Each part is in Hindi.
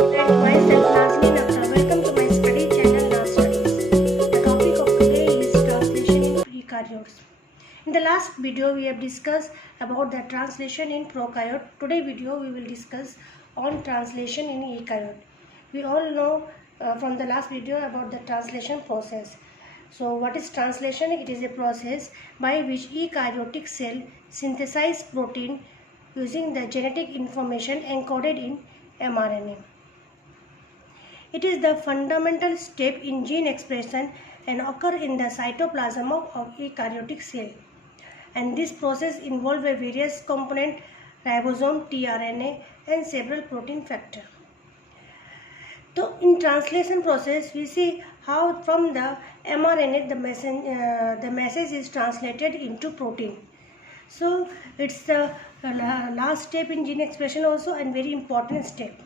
Friends, myself Nazmeen Akhtar. Welcome to my study channel Naz Studies. The topic of today is translation in eukaryotes. In the last video we have discussed about the translation in prokaryote. Today video we will discuss on translation in eukaryote. We all know from the last video about the translation process. So what is translation? It is a process by which eukaryotic cell synthesize protein using the genetic information encoded in mRNA. It is the fundamental step in gene expression and occur in the cytoplasm of eukaryotic cell. And this process involves various components, ribosome, tRNA, and several protein factors. So in translation process, we see how from the mRNA the message is translated into protein. So it's the last step in gene expression also, and very important step.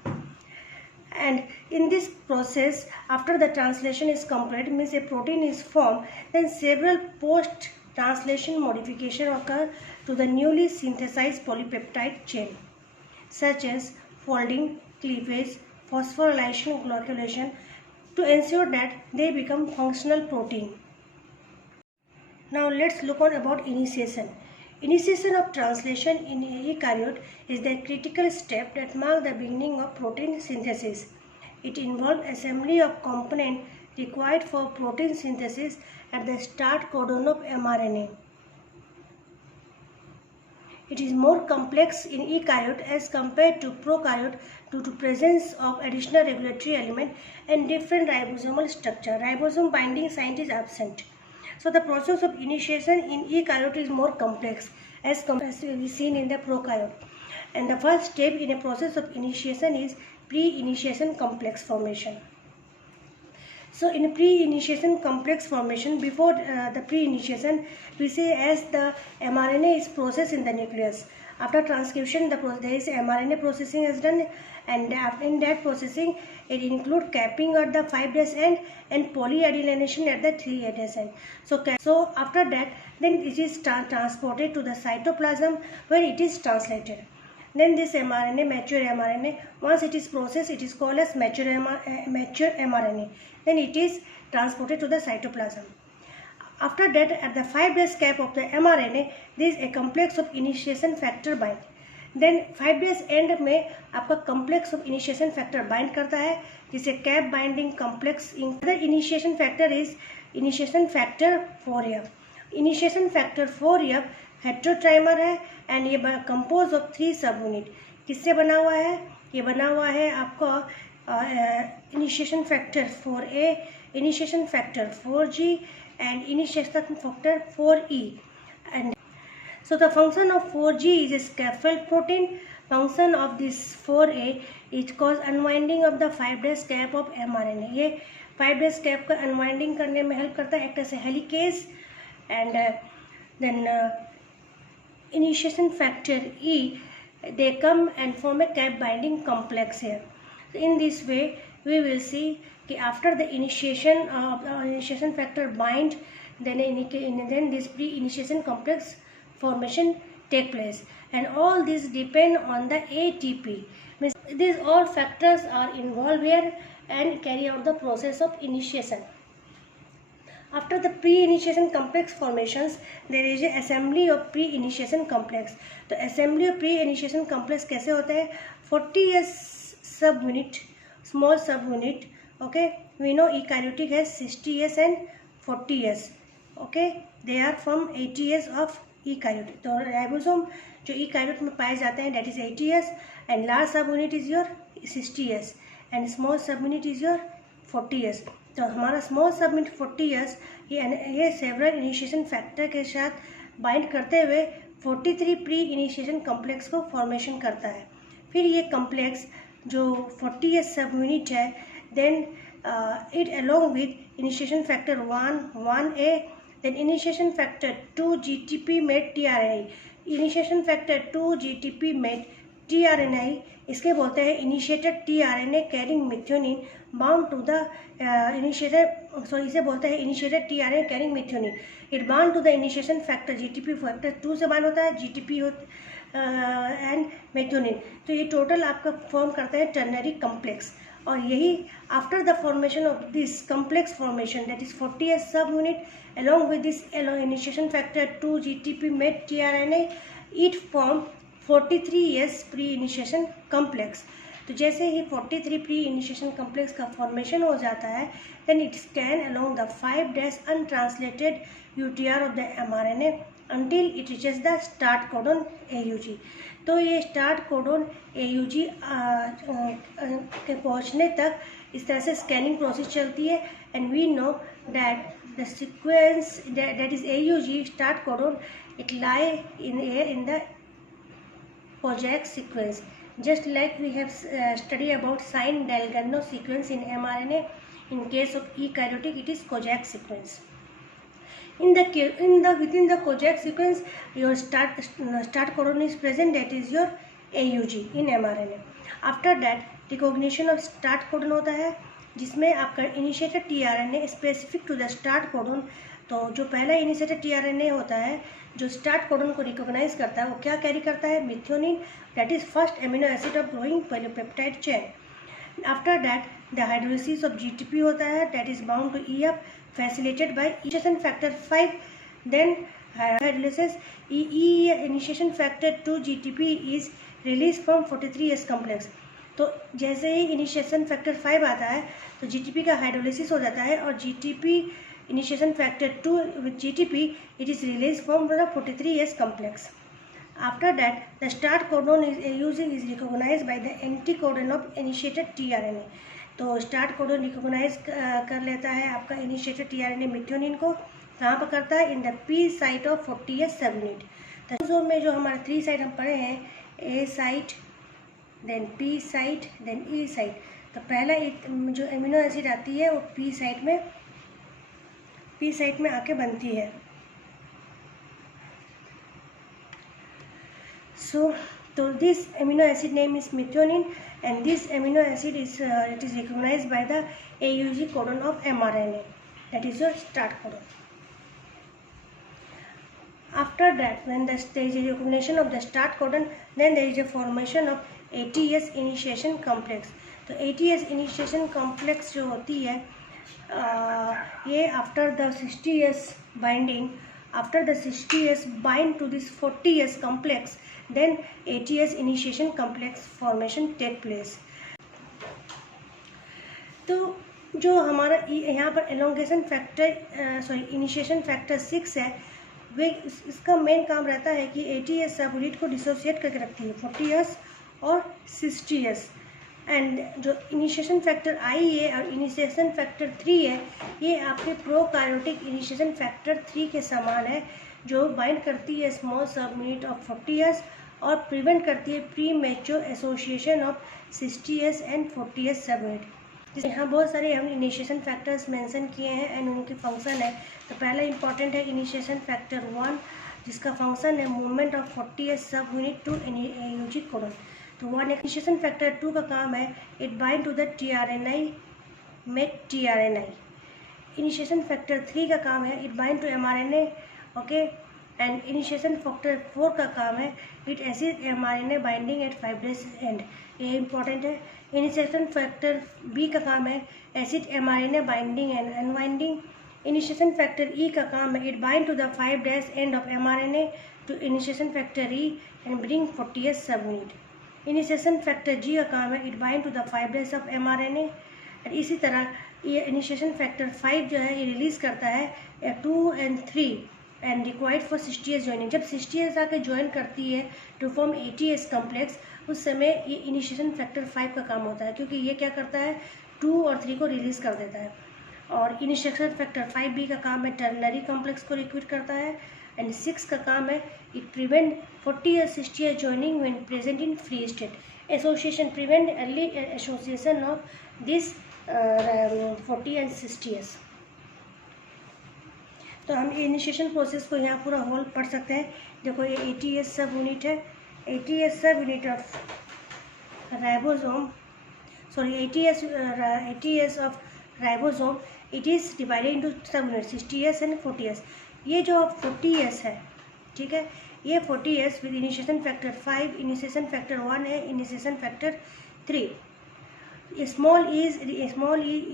And in this process, after the translation is complete, means a protein is formed, then several post-translation modifications occur to the newly synthesized polypeptide chain, such as folding, cleavage, phosphorylation, glycylation, to ensure that they become functional protein. Now let's look on about initiation. Initiation of translation in eukaryote is the critical step that marks the beginning of protein synthesis. It involves assembly of components required for protein synthesis at the start codon of mRNA. It is more complex in eukaryote as compared to prokaryote due to presence of additional regulatory element and different ribosomal structure. Ribosome binding site is absent. So the process of initiation in eukaryote is more complex as compared to we seen in the prokaryote. And the first step in a process of initiation is pre-initiation complex formation. So in pre-initiation complex formation, before the pre-initiation, we say as the mRNA is processed in the nucleus. After transcription, there is mRNA processing is done, and in that processing, it includes capping at the 5' end and polyadenylation at the 3' end. So after that, then it is transported to the cytoplasm where it is translated. Then this mRNA, mature mRNA, once it is processed, it is called as mature mRNA. Then it is transported to the cytoplasm. After that, at the 5' cap of the mRNA, there is a complex of initiation factor bind. Then 5' end में आपका complex of initiation factor bind करता है, जिसे cap binding complex. The initiation factor is initiation factor 4F. Initiation factor 4F हेट्रोट्राइमर है एंड ये कंपोज ऑफ 3 सब यूनिट. किससे बना हुआ है? ये बना हुआ है आपका initiation factor 4A, initiation factor 4G and initiation factor 4E. And so the function of 4G is a scaffold protein. Function of this 4A is cause unwinding of the 5' cap of mRNA. ये 5' cap का unwinding करने में हेल्प करता है, act as a helicase. And then initiation factor E, they come and form a cap binding complex here. So in this way, we will see that after the initiation of initiation factor bind, then this pre-initiation complex formation take place, and all this depend on the ATP. Means these all factors are involved here and carry out the process of initiation. After the pre-initiation complex formations, there is a assembly of pre-initiation complex. तो assembly of pre-initiation complex कैसे होता है? 40S subunit, small subunit. Okay, we know eukaryotic has 60S and 40S. Okay, they are from 80S of eukaryotic. तो ribosome जो eukaryote में पाए जाते हैं, that is 80S, and large subunit is your 60S, and small subunit is your 40S. तो हमारा स्मॉल सबमिट 40S ये सेवरल इनिशिएशन फैक्टर के साथ बाइंड करते हुए 43 प्री इनिशिएशन कॉम्प्लेक्स को फॉर्मेशन करता है. फिर ये कॉम्प्लेक्स जो 40S सब यूनिट है, then it along with initiation factor 1A, then initiation factor 2 GTP met tRNA, initiation factor 2 GTP met tRNA, इसके बोलते हैं initiated tRNA carrying methionine bound to the initiated, sorry इसे बोलते हैं initiated tRNA carrying methionine. It bound to the initiation factor GTP factor 2 से बाउंड होता है. GTP and methionine. तो ये टोटल आपका फॉर्म करते हैं टर्नरी कम्प्लेक्स। और यही after the formation of this complex formation that is 40S सब unit along with this initiation factor 2 GTP met tRNA, it form 43S pre-initiation complex। तो जैसे ही 43 pre-initiation complex का फॉर्मेशन हो जाता है then it scan along the 5' untranslated UTR of the mRNA until it reaches the start codon AUG। तो ये स्टार्ट कोडोन AUG के पहुँचने तक इस तरह से स्कैनिंग प्रोसेस चलती है। And we know that the sequence that is AUG start codon, it lie in the Kojak sequence, just like we have studied about Sine-Dalgarno sequence in mRNA. In case of eukaryotic it is Kojak sequence. Within the Kojak sequence your start codon is present, that is your AUG in mRNA. After that recognition of start codon होता है जिसमें आपका initiated tRNA specific to the start codon. तो जो पहला इनिशिएटेड टीआरएनए होता है जो स्टार्ट कोडन को रिकॉग्नाइज करता है वो क्या कैरी करता है, methionine, that is first amino acid of growing polypeptide chain. After that the hydrolysis of GTP होता है that is bound to EF facilitated by initiation factor 5। Then hydrolysis initiation factor 2 GTP is release from 43S complex. तो जैसे ही इनिशिएशन फैक्टर 5 आता है तो जीटीपी का हाइड्रोलिसिस हो जाता है और GTP initiation factor 2 with GTP it is release from the 43S complex. After that the start codon is is recognised by the anti codon of initiated tRNA. तो स्टार्ट कोडोन रिकॉग्नाइज कर लेता है आपका इनिशिएटेड टीआरएनए मिथ्योनिन को। कहाँ पर करता है, in the P site of 40S सब यूनिट। तो में जो हमारे 3 साइट हम पढ़े हैं, A site, then P site, then E site. तो पहला जो एमिनो एसिड आती है वो पी साइट में आके बनती है। So this amino acid name is methionine and this amino acid is it is recognized by the AUG codon of mRNA, that is your start codon. After that when there is a recognition of the start codon, then there is a formation of ATS initiation complex। तो ATS initiation complex जो होती है ये after the 60S binding, after the 60S bind to this 40S complex, then ATS initiation complex formation take place। तो जो हमारा यहाँ पर एलोंगेशन फैक्टर इनिशिएशन फैक्टर 6 है वे इसका मेन काम रहता है कि ATS सब यूनिट को डिसोसिएट करके रखती है 40S और 60S। एंड जो इनिशिएशन फैक्टर आई है और इनिशिएशन फैक्टर 3 है ये आपके प्रोकार्योटिक इनिशिएशन फैक्टर 3 के समान है जो बाइंड करती है स्मॉल सब यूनिट ऑफ 40S और प्रिवेंट करती है pre mature association of 60S and 40S सब यूनिट। यहाँ बहुत सारे हम इनिशिएशन फैक्टर्स मेंशन किए हैं एंड उनके फंक्शन है। तो पहला इंपॉर्टेंट है इनिशिएशन फैक्टर 1 जिसका फंक्शन है मूवमेंट ऑफ 40S सब यूनिट टू AUG कोडन। तो 1 इनिशिएशन फैक्टर 2 का काम है it bind to the tRNA make tRNA। Initiation factor 3 का काम है it bind to mRNA, okay. And initiation factor 4 का काम है इट एसिड mRNA बाइंडिंग एट 5' एंड, ये इंपॉर्टेंट है। इनिशिएशन फैक्टर बी का काम है एसिड mRNA binding and unbinding. Initiation factor E का काम है it bind to the 5' end of mRNA to initiation factor E and bring 40S सब यूनिट। इनिशिएशन फैक्टर जी का काम है it bind to the 5' of mRNA। और इसी तरह ये इनिशिएशन फैक्टर 5 जो है ये रिलीज़ करता है 2 and 3 and required for 60S joining. जब 60S आके ज्वाइन करती है टू फॉर्म ATS कॉम्प्लेक्स उस समय ये इनिशिएशन फैक्टर 5 का काम होता है क्योंकि ये क्या करता है 2 और 3 को रिलीज़ कर देता है। और इनिशिएशन फैक्टर 5B का काम है टर्नरी कॉम्प्लेक्स को रिक्रूट करता है एंड 6 का काम है it prevent 40S 60S joining when present in free state association, prevent early association of this 40 and 60S। तो हम इनिशिएशन प्रोसेस को यहाँ पूरा होल पढ़ सकते हैं। देखो ये ATS सब यूनिट है, ATS सब unit of ribosome, sorry ATS of ribosome it is divided into सब यूनिट 60S एंड 40S। ये जो 40S है, ठीक है, ये 40S with initiation factor 5, initiation factor 1 है, initiation factor 3. Small e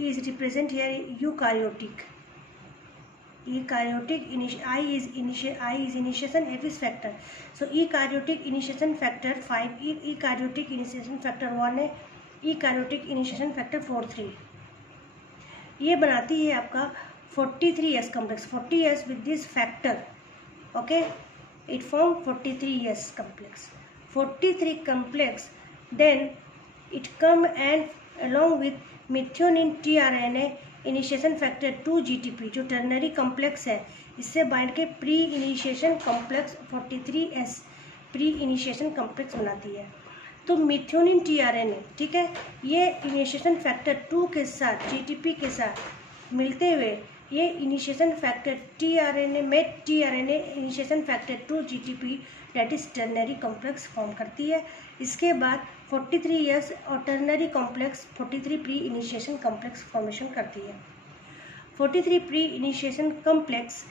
is represent here eukaryotic. Eukaryotic I is initiation, F is factor. So eukaryotic initiation factor 5, eukaryotic initiation factor 1 है, eukaryotic initiation factor 4-3. ये बनाती है आपका 43S complex. 40S with this factor, okay, it form 43S complex. 43 complex, then it come and along with methionine tRNA initiation factor 2 GTP जो टर्नरी कॉम्प्लेक्स है, इससे बाइंड के pre initiation complex 43S pre initiation complex बनाती है. तो मिथ्योनिन tRNA, ठीक है, ये इनिशिएशन फैक्टर 2 के साथ GTP के साथ मिलते हुए ये इनिशिएशन फैक्टर tRNA में tRNA initiation factor 2 GTP that is ternary complex form करती है. इसके बाद 43S और ternary complex 43 pre initiation complex formation करती है. 43 pre initiation complex,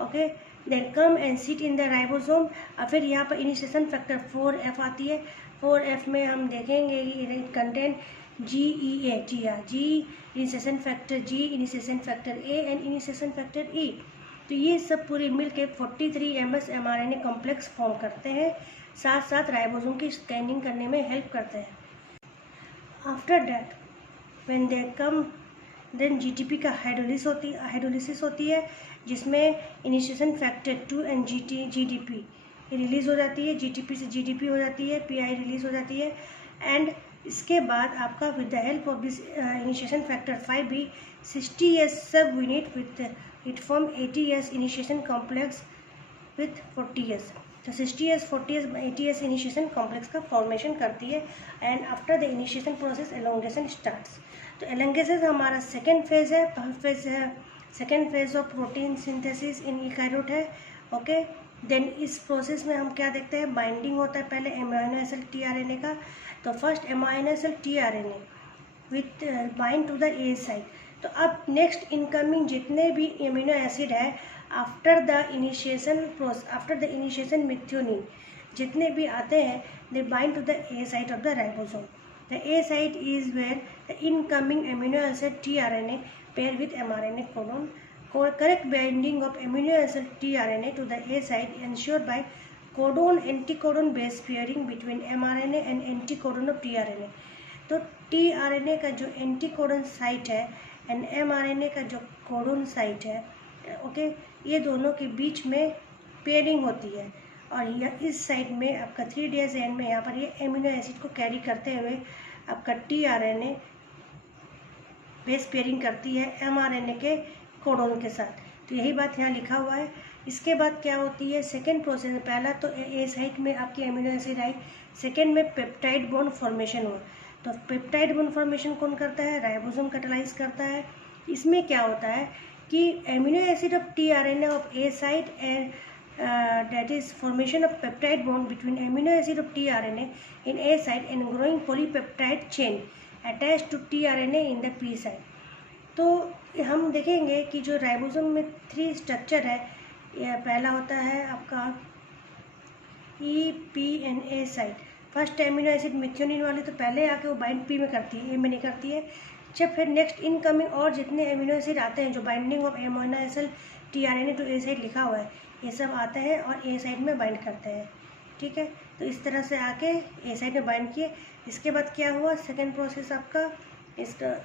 okay, then come and sit in the ribosome. और फिर यहाँ पर इनिशिएशन फैक्टर 4F आती है. 4F में हम देखेंगे content GEA, G initiation factor G, initiation factor A and initiation factor E. तो ये सब पूरी मिल के 43MS mRNA कॉम्प्लेक्स फॉर्म करते हैं, साथ साथ राइबोसोम की स्कैनिंग करने में हेल्प करते हैं. After that when they come then GTP का हाइड्रोलिसिस होती है, जिसमें initiation factor 2 and GDP release हो जाती है, GTP से GDP हो जाती है, PI रिलीज़ हो जाती है. एंड इसके बाद आपका with the help of this initiation factor 5 भी 60S सब unit with it form 80S initiation complex with 40S. तो 60S 40S 80S initiation complex का फॉर्मेशन करती है. And after the initiation process elongation starts. तो एलोंगेशन हमारा सेकेंड फेज है. Second phase of protein synthesis in eukaryote है, ओके. देन इस प्रोसेस में हम क्या देखते हैं, बाइंडिंग होता है पहले एमिनो एसिड tRNA का. तो first amino acid tRNA with bind to the A site. तो अब नेक्स्ट इनकमिंग जितने भी एमिनो एसिड है आफ्टर द इनिशिएशन मिथ्योनिन जितने भी आते हैं, they bind to the A site of the ribosome. The A site is where the incoming amino acid tRNA pair with mRNA codon. Correct binding of amino acid tRNA to the A site ensured by codon anticodon base pairing between mRNA and anticodon of tRNA. तो tRNA का जो एंटीकोडन साइट है एंड mRNA का जो कोडोन साइट है, ओके, ये दोनों के बीच में पेयरिंग होती है. और यह इस साइड में आपका 3DS एंड में यहाँ पर ये एमिनो एसिड को कैरी करते हुए आपका tRNA बेस पेयरिंग करती है mRNA के कोडोन के साथ. तो यही बात यहाँ लिखा हुआ है. इसके बाद क्या होती है, सेकेंड प्रोसेस. पहला तो ए साइट में आपकी एमिनो एसिड आई, सेकेंड में पेप्टाइड बॉन्ड फॉर्मेशन हुआ. तो पेप्टाइड बॉन्ड फॉर्मेशन कौन करता है, राइबोसोम कैटालाइज करता है. इसमें क्या होता है कि amino acid of tRNA of A site and that is formation of peptide bond between amino acid of tRNA in A site and growing polypeptide chain attached to tRNA in the P site. तो हम देखेंगे कि जो राइबोसोम में 3 स्ट्रक्चर है, यह पहला होता है आपका EPNA site. First amino acid methionine वाली तो पहले आके वो बाइंड पी में करती है, ए में नहीं करती है. जब फिर नेक्स्ट इनकमिंग और जितने एमिनो एसिड आते हैं जो binding of amino acid tRNA to A site लिखा हुआ है, ये सब आते हैं और A साइड में बाइंड करते हैं. ठीक है, तो इस तरह से आके A साइड में बाइंड किए. इसके बाद क्या हुआ, सेकेंड प्रोसेस आपका इसका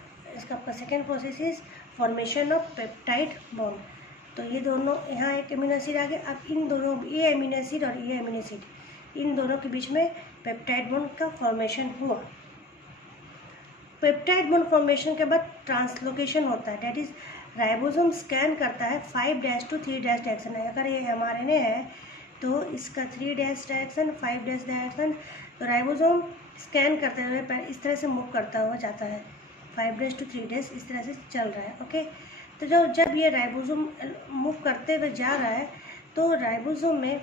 आपका second process is formation of peptide bond. तो ये दोनों यहाँ एक एमिनो एसिड आ गया. अब इन दोनों ये एमिनो एसिड और ये एमिनो एसिड इन दोनों के बीच में पेप्टाइड बॉन्ड का फॉर्मेशन हुआ. पेप्टाइड बॉन्ड फॉर्मेशन के बाद ट्रांसलोकेशन होता है, डेट इज राइबोसोम स्कैन करता है 5' to 3' डायरेक्शन. अगर ये mRNA है तो इसका 3' डायरेक्शन 5' डायरेक्शन. तो राइबोसोम स्कैन करते हुए इस तरह से मूव करता हुआ जाता है, 5' to 3' इस तरह से चल रहा है. ओके, तो जब ये राइबोसोम मूव करते हुए जा रहा है तो राइबोसोम में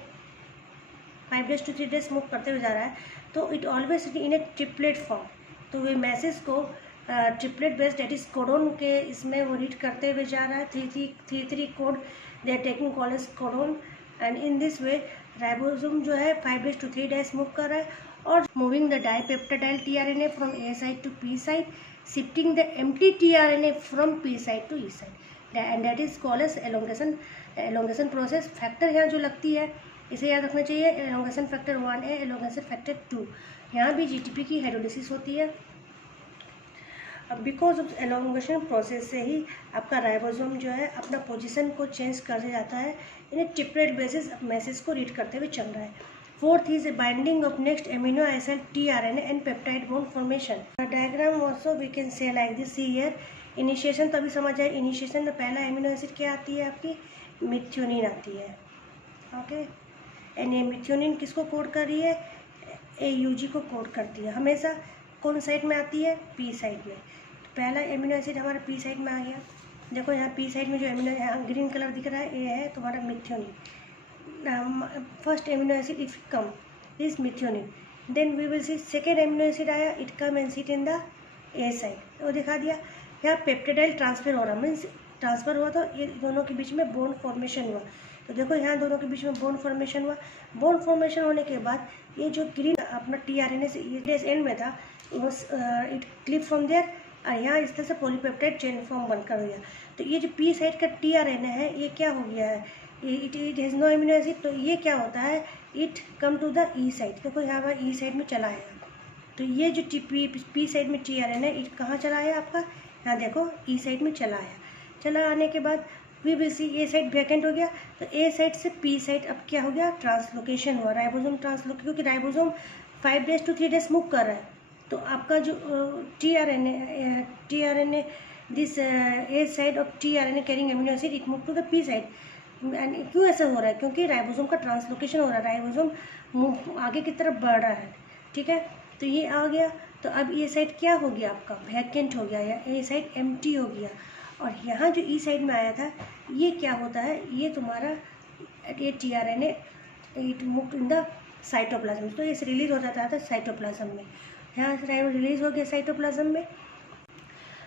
5' to 3' मूव करते हुए जा रहा है, तो it always in a triplet form. तो वे मैसेज को triplet based that is codon के इसमें वो रीड करते हुए जा रहा है. 3 code they are taking call as codon. And in this way ribosome जो है 5' to 3' मूव कर रहा है और moving the dipeptide tRNA from A site to P site, shifting the empty tRNA from P site to E site, and that is called as elongation process. Factor यहाँ जो लगती है इसे याद रखना चाहिए, एलोंगेशन फैक्टर 1 है, एलोंगेशन फैक्टर 2। यहाँ भी जीटीपी की हाइड्रोलिसिस होती है। अब बिकॉज ऑफ एलोंगेशन प्रोसेस से ही आपका राइबोसोम जो है अपना पोजीशन को चेंज कर जाता है, इन्हें टिपरेट बेसिस मैसेज को रीड करते हुए चल रहा है। Fourth is binding of next amino acid tRNA and peptide bond formation. Diagram also we can say like this, see here. Initiation तो अभी समझ आए, इनिशिएशन में पहला एमिनो एसिड क्या आती है आपकी, मिथ्योनिन आती है। ओके, एंड ये मिथ्योनिन किसको कोड कर रही है, AUG को कोड करती है। हमेशा कौन साइड में आती है, पी साइड में। पहला एमिनो एसिड हमारा पी साइड में आ गया। देखो यहाँ पी साइड में जो एमिनो यहाँ ग्रीन कलर दिख रहा है, ये है तुम्हारा methionine. First amino acid if come this methionine, then we will see second amino acid आया, it come and sit in the A site. वो दिखा दिया। यहाँ पेप्टाइड ट्रांसफर हो रहा, मीन्स ट्रांसफर हुआ तो ये दोनों के बीच में बॉन्ड फॉर्मेशन हुआ। तो देखो यहाँ दोनों के बीच में बॉन्ड फॉर्मेशन हुआ। बॉन्ड फॉर्मेशन होने के बाद ये जो ग्रीन अपना टीआरएनए से एंड में था, इट क्लिप फ्रॉम देयर, और यहाँ इस तरह से पॉलीपेप्टाइड चेन फॉर्म बनकर हो गया। तो ये जो पी साइड का टीआरएनए है ये क्या हो गया है, it has no amino acid. तो ये क्या होता है, it come to the E site. देखो यहाँ पर ई साइड में चला है। तो ये जो पी साइड में टीआरएनए इट कहाँ चला है आपका, यहाँ देखो ई साइड में चला आया। चला आने के बाद we will see A site vacant हो गया। तो ए साइड से पी साइड अब क्या हो गया, ट्रांसलोकेशन हुआ, राइबोसोम ट्रांसलोकेशन, क्योंकि राइबोसोम 5 to 3 मूव कर रहा है। तो आपका जो tRNA this A site of tRNA carrying amino acid it move to the P site. And क्यों ऐसा हो रहा है, क्योंकि राइबोसोम का ट्रांसलोकेशन हो रहा है, राइबोसोम आगे की तरफ बढ़ रहा है। ठीक है, तो ये आ गया। तो अब ये साइड क्या हो गया आपका, वैकेंट हो गया, या ए साइड एम्प्टी हो गया। और यहाँ जो ई साइड में आया था ये क्या होता है, ये तुम्हारा ये tRNA it move in the cytoplasm. तो ये रिलीज हो जाता था साइटोप्लाज्म में, यहाँ से रिलीज हो गया साइटोप्लाज्म में।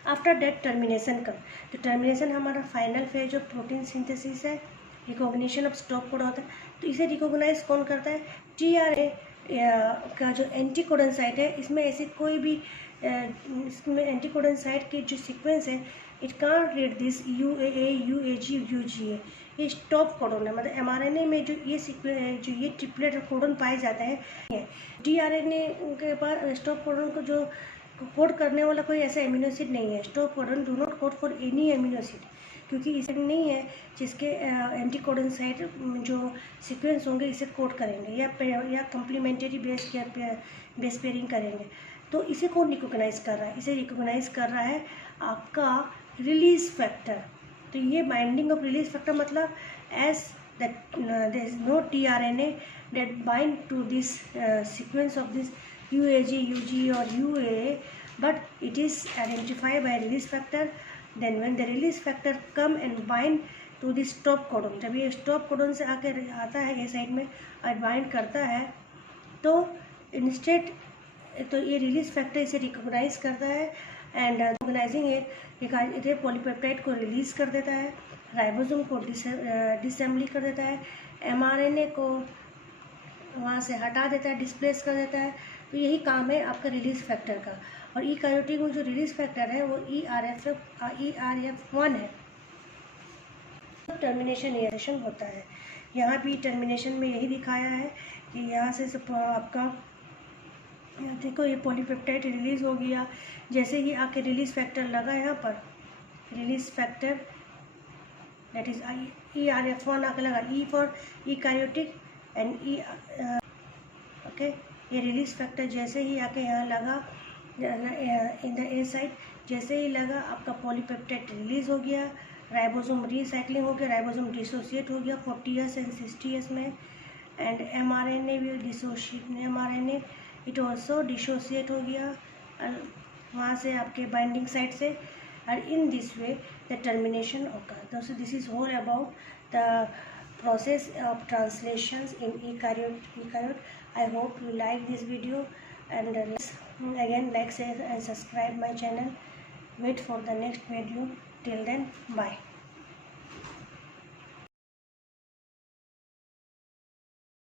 आफ्टर डेट टर्मिनेशन कब, तो टर्मिनेशन हमारा final phase of protein synthesis है, रिकॉग्निशन ऑफ स्टॉप कोड होता है। तो इसे रिकॉग्नाइज कौन करता है, टीआरए का जो एंटीकोडन साइट है, इसमें ऐसे कोई भी इसमें एंटीकोडन साइट की जो सीक्वेंस है, it can't read this UAA UAG UGA, ये स्टॉप कोडन है। मतलब mRNA में जो ये सीक्वेंस जो ये ट्रिपलेट कोडन पाए जाते हैं, tRNA के पास स्टॉप कोडन को जो कोड करने वाला कोई ऐसा एमिनो एसिड नहीं है। Stop codon do not code for any amino acid, क्योंकि इसे नहीं है जिसके एंटीकोडन साइट जो सीक्वेंस होंगे इसे कोड करेंगे या कम्प्लीमेंट्री बेस पेयरिंग करेंगे। तो इसे कौन रिकॉग्नाइज कर रहा है, इसे रिकॉग्नाइज कर रहा है आपका रिलीज फैक्टर। तो ये बाइंडिंग ऑफ रिलीज फैक्टर मतलब as that there is no tRNA that bind to this sequence of this UAG UG और UAA, but it is identified by release factor. Then when the release factor come and bind to the stop codon, जब ये stop codon से आके आता है ये साइड में और बाइंड करता है, तो इंस्टेड तो ये रिलीज फैक्टर इसे रिकॉग्नाइज करता है एंड रिकॉग्नाइजिंग ये पॉलीपेप्टाइड को रिलीज कर देता है, राइबोसोम को डिसअसेंबली कर देता है, mRNA को वहाँ से हटा देता है, डिस्प्लेस कर देता है। तो यही काम है आपका रिलीज फैक्टर का। और यूकैरियोटिक में जो रिलीज फैक्टर है वो ERF1 है। टर्मिनेशन इनर्शन होता है, यहाँ भी टर्मिनेशन में यही दिखाया है कि यहाँ से आपका देखो ये पॉलीपेप्टाइड रिलीज हो गया। जैसे ही आके रिलीज फैक्टर लगा यहाँ पर, release factor that is ERF1 आके लगा, E for eukaryotic and okay. ये रिलीज फैक्टर जैसे ही आके यहाँ लगा इन द ए साइड, जैसे ही लगा आपका पॉलीपेप्टाइड रिलीज हो गया, राइबोसोम रीसाइक्लिंग हो गया, राइबोसोम डिसोसिएट हो गया 40 years एंड 60 years में। एंड mRNA भी dissociate, mRNA it also dissociate हो गया वहाँ से आपके बाइंडिंग साइट से। and in this way the termination occurs. So this is all about the process of translations in eukaryote. I hope you like this video, and again like, share and subscribe my channel. Wait for the next video. Till then, bye.